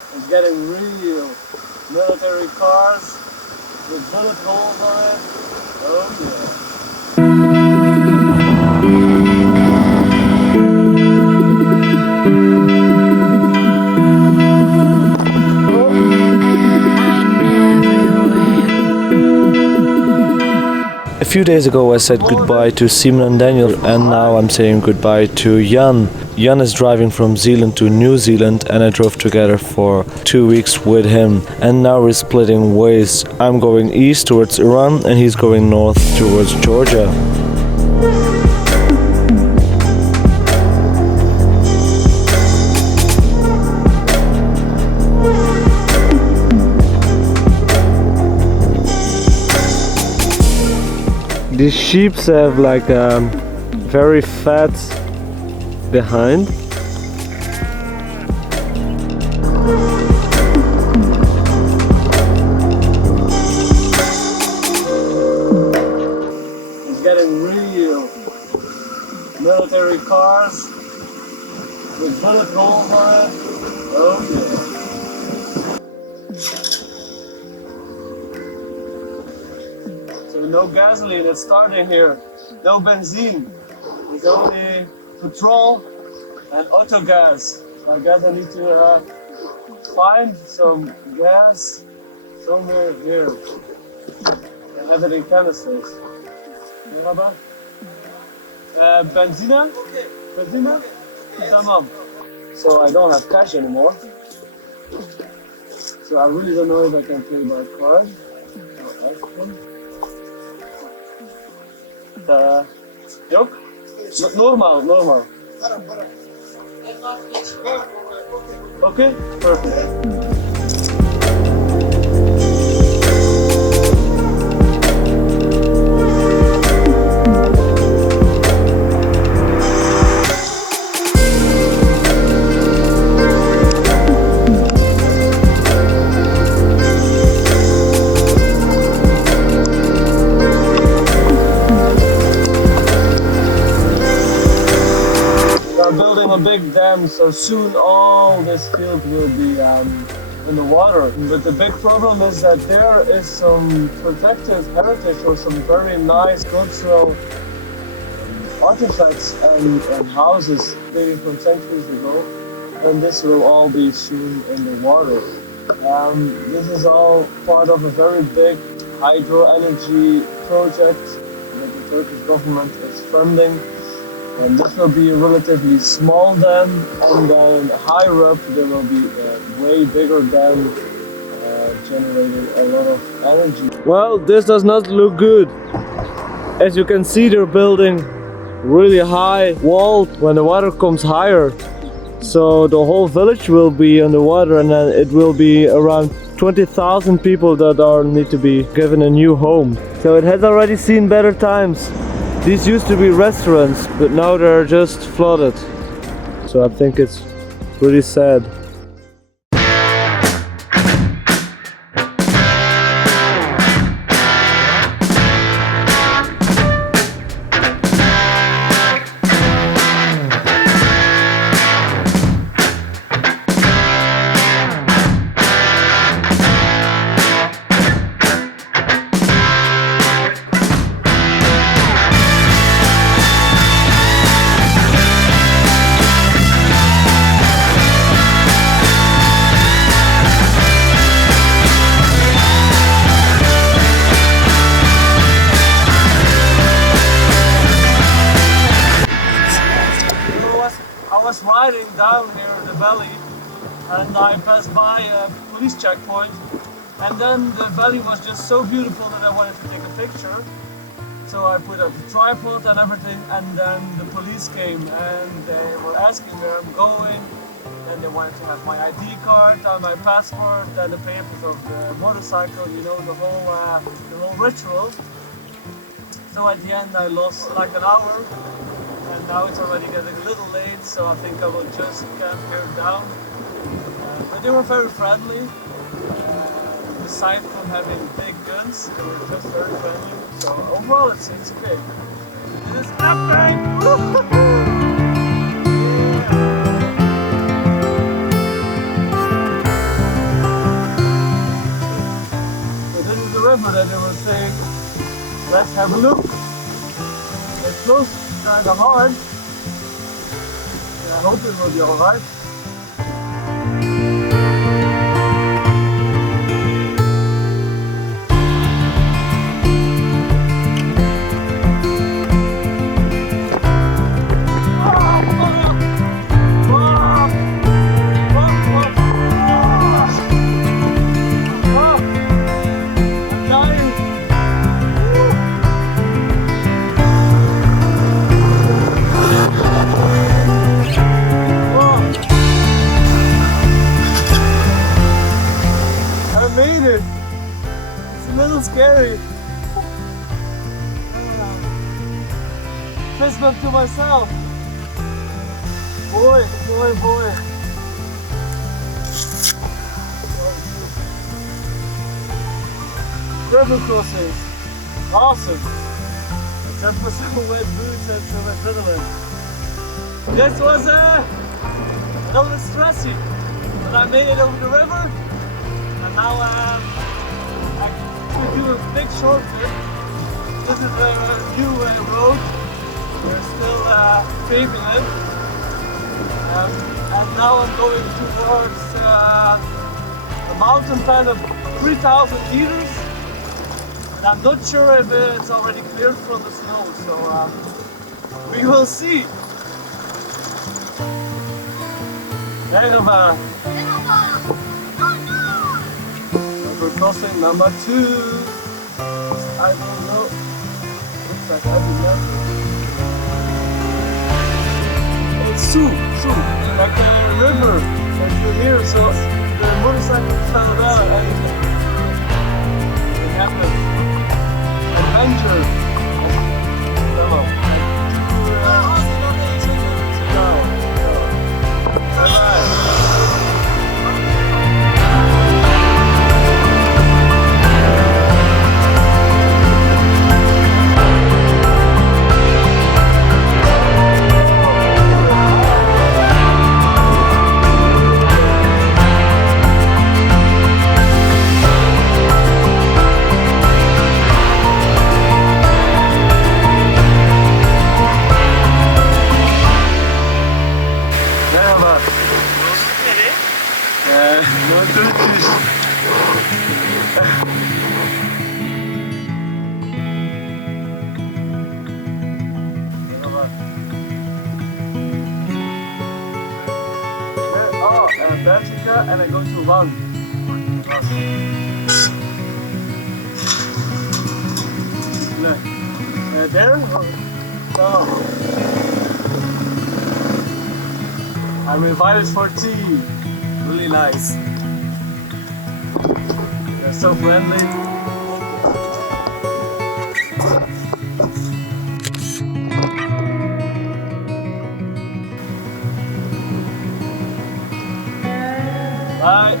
It's getting real. Military cars with bullet holes on it. Oh yeah. A few days ago I said goodbye to Simon and Daniel, and now I'm saying goodbye to Jan. Jan is driving from Zealand to New Zealand, and I drove together for 2 weeks with him, and now we're splitting ways. I'm going east towards Iran and he's going north towards Georgia. These sheep have like very fat behind. It's getting real. Military cars with bullet holes on it. Oh yeah. So no gasoline, it's starting here. No benzene. It's only petrol and auto gas. So I guess I need to find some gas somewhere here. I have it in canisters. Merhaba. Benzina? Benzina? Tamam. So I don't have cash anymore. So I really don't know if I can pay by card. I'll ask them. Yok? Normal. Okay, perfect. Building a big dam, so soon all this field will be in the water. But the big problem is that there is some protected heritage or some very nice cultural artifacts and houses dating from centuries ago, and this will all be soon in the water. This is all part of a very big hydro energy project that the Turkish government is funding. And this will be a relatively small dam, and then higher up there will be a way bigger dam generating a lot of energy. Well, this does not look good. As you can see, they're building really high wall when the water comes higher. So the whole village will be underwater, and then it will be around 20,000 people that need to be given a new home. So it has already seen better times. These used to be restaurants, but now they're just flooded. So I think it's really sad. I was riding down near the valley and I passed by a police checkpoint, and then the valley was just so beautiful that I wanted to take a picture. So I put up the tripod and everything, and then the police came and they were asking where I'm going, and they wanted to have my ID card and my passport and the papers of the motorcycle, you know, the whole ritual. So at the end I lost like an hour. And now it's already getting a little late, so I think I will just camp here down. But they were very friendly. Aside from having big guns, they were just very friendly. So overall it seems okay. It is epic! have a look. It's close, kind of hard. I hope it will be alright. Scary. Fist bump to myself. Boy. River crossing. Awesome. Except for some wet boots and some adrenaline. This was a little bit stressy, but I made it over the river, and now I do a big shortcut. This is a new road. We're still paving it. And now I'm going towards a mountain pen of 3,000 meters. And I'm not sure if it's already cleared from the snow, so we will see. Merhaba. We're crossing number 2. I don't know. Looks like I did not. It's Su, like a river that you hear. So the motorcycle fell down and it happened. Adventure. Bye-bye. Moto. Belgium, and I go to run. There? Oh. I'm invited for tea. Really nice. They're so friendly. Bye.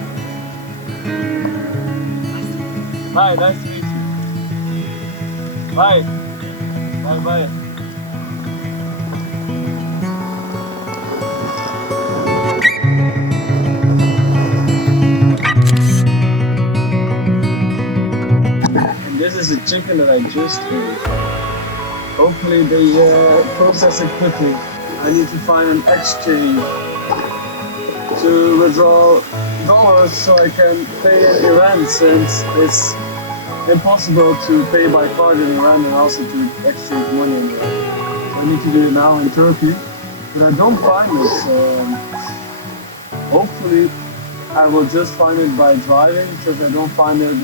Bye, nice to meet you. Bye. Bye bye. And this is a chicken that I just ate. Hopefully they process it quickly. I need to find an exchange to withdraw dollars so I can pay in Iran, since it's impossible to pay by card in Iran and also to exchange money in Iran. So I need to do it now in Turkey, but I don't find it, so hopefully I will just find it by driving, because I don't find it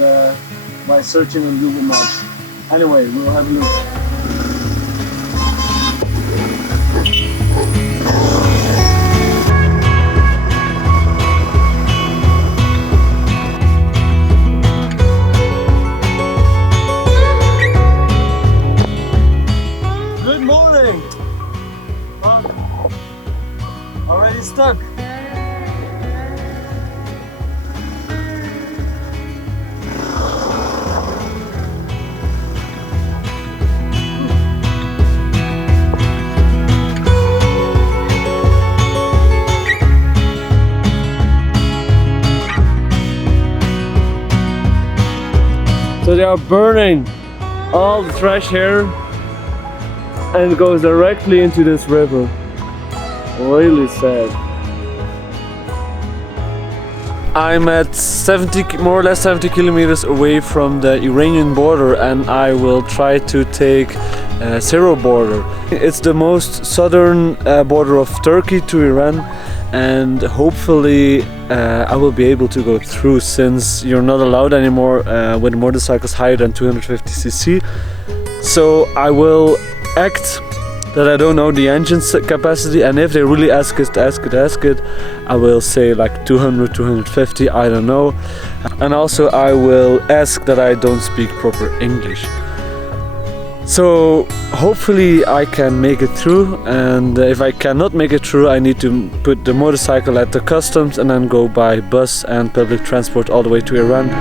by searching on Google Maps. Anyway, we'll have a look. Already stuck. So they are burning all the trash here and it goes directly into this river. Really sad. I'm at 70, more or less 70 kilometers away from the Iranian border, and I will try to take Syria border. It's the most southern border of Turkey to Iran, and hopefully I will be able to go through, since you're not allowed anymore with motorcycles higher than 250cc. So I will act that I don't know the engine capacity, and if they really ask it, I will say like 200, 250, I don't know. And also I will ask that I don't speak proper English. So hopefully I can make it through, and if I cannot make it through, I need to put the motorcycle at the customs and then go by bus and public transport all the way to Iran.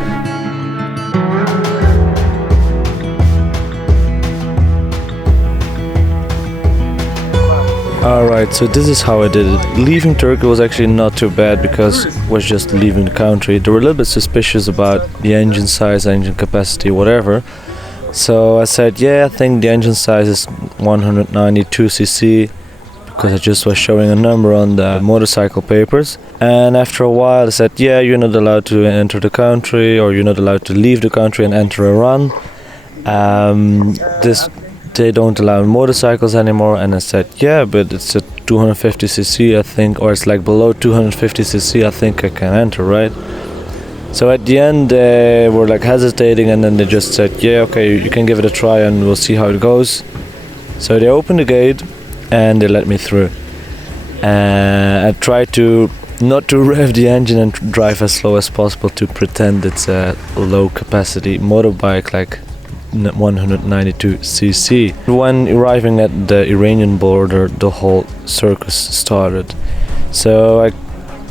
Alright, so this is how I did it. Leaving Turkey was actually not too bad because it was just leaving the country. They were a little bit suspicious about the engine size, engine capacity, whatever. So I said, yeah, I think the engine size is 192cc, because I just was showing a number on the motorcycle papers. And after a while I said, yeah, you're not allowed to enter the country, or you're not allowed to leave the country and enter Iran. They don't allow motorcycles anymore, and I said, yeah, but it's a 250cc, I think, or it's like below 250cc, I think I can enter, right? So at the end they were like hesitating, and then they just said, yeah, okay, you can give it a try and we'll see how it goes. So they opened the gate and they let me through. I tried to not to rev the engine and drive as slow as possible to pretend it's a low capacity motorbike, like 192cc. When arriving at the Iranian border, the whole circus started. So I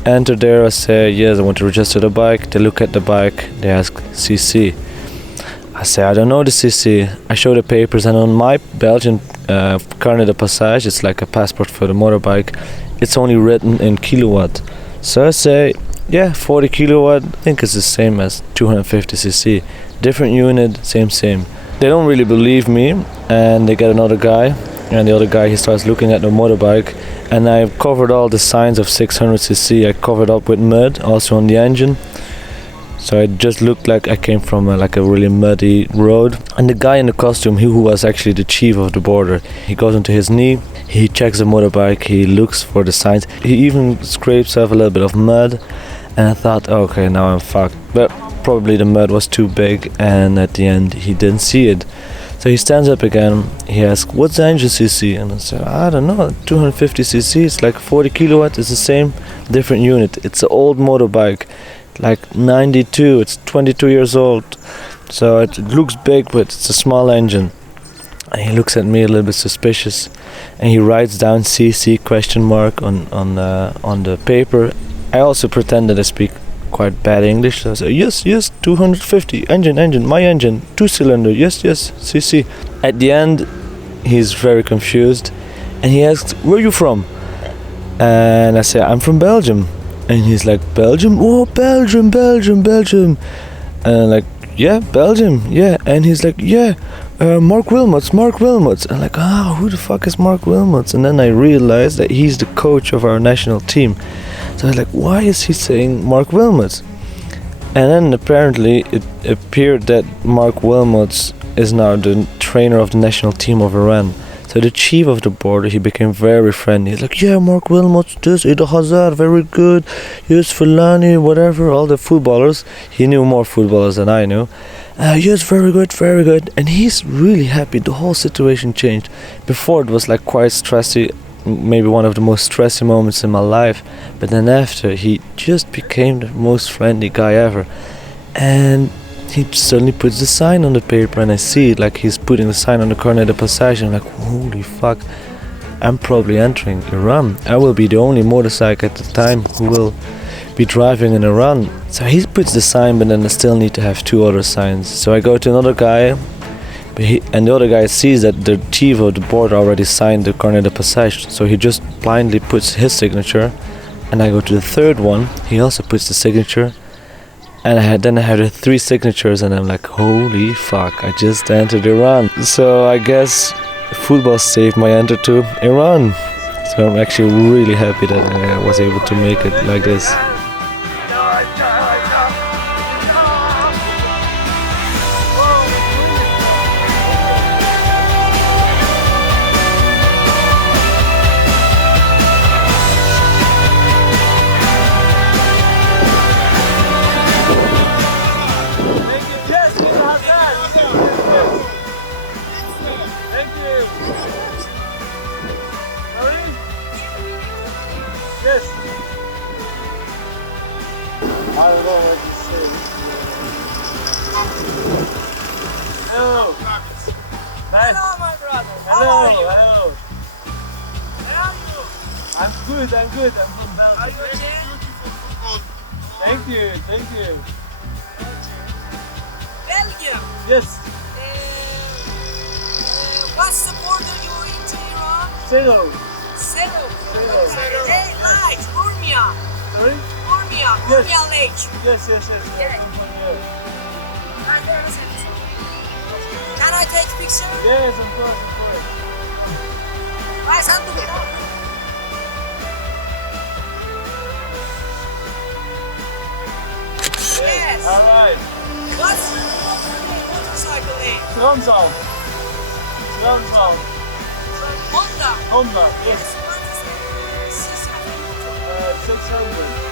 entered there, I say, yes, I want to register the bike. They look at the bike, they ask cc. I say, I don't know the cc. I show the papers, and on my Belgian carnet de passage, it's like a passport for the motorbike, it's only written in kilowatt. So I say, yeah, 40 kilowatt, I think it's the same as 250cc. Different unit, same. They don't really believe me, and they get another guy, and the other guy, he starts looking at the motorbike, and I covered all the signs of 600cc. I covered up with mud, also on the engine, so it just looked like I came from like a really muddy road. And the guy in the costume, who was actually the chief of the border, he goes onto his knee, he checks the motorbike, he looks for the signs, he even scrapes off a little bit of mud, and I thought, okay, now I'm fucked. But probably the mud was too big, and at the end he didn't see it. So he stands up again, he asks, what's the engine cc? And I said, I don't know, 250cc, it's like 40 kilowatt, it's the same, different unit. It's an old motorbike, like 92, it's 22 years old. So it looks big, but it's a small engine. And he looks at me a little bit suspicious, and he writes down cc question mark on the paper. I also pretend that I speak quite bad English, so I say, yes, 250, engine, my engine, 2-cylinder, yes, cc. At the end, he's very confused, and he asks, where are you from? And I say, I'm from Belgium. And he's like, Belgium? Oh, Belgium. And I'm like, yeah, Belgium, yeah. And he's like, yeah, Mark Wilmots. I'm like, who the fuck is Mark Wilmots? And then I realized that he's the coach of our national team. So I was like, why is he saying Mark Wilmots? And then apparently it appeared that Mark Wilmots is now the trainer of the national team of Iran. So the chief of the border, he became very friendly. He's like, yeah, Mark Wilmots, this, Ida Hazard, very good. Yes, Fulani, whatever, all the footballers. He knew more footballers than I knew. Yes, very good. And he's really happy. The whole situation changed. Before it was like quite stressy, maybe one of the most stressy moments in my life. But then after, he just became the most friendly guy ever. And he suddenly puts the sign on the paper, and I see it, like he's putting the sign on the carnet de passage, and I'm like, holy fuck, I'm probably entering Iran. I will be the only motorcycle at the time who will be driving in Iran. So he puts the sign, but then I still need to have two other signs. So I go to another guy, and the other guy sees that the chief of the board already signed the carnet de passage, so he just blindly puts his signature. And I go to the third one, he also puts the signature. And then I had 3 signatures, and I'm like, holy fuck, I just entered Iran. So I guess football saved my entry to Iran. So I'm actually really happy that I was able to make it like this. Yes. I don't know what to say. Hello. Nice. Hello, my brother. Hello. How are you? Hello. Where are you? I'm good. I'm good. I'm from Are Belgium. you there? Thank you. Thank you. Belgium. Yes. What's the border you into Iran? Selo. Selo. Selo. Hey, right. Urmia. Sorry? Urmia. Yes. Urmia Lake. Yes. Yes. Yes. Yeah. I'm from here. Can I take picture? Yes. Of course. Of course. Why something? Yes. All right. What's motorcycle name? Transal. Transal. Honda. Honda. Yes. What is the 600? 600.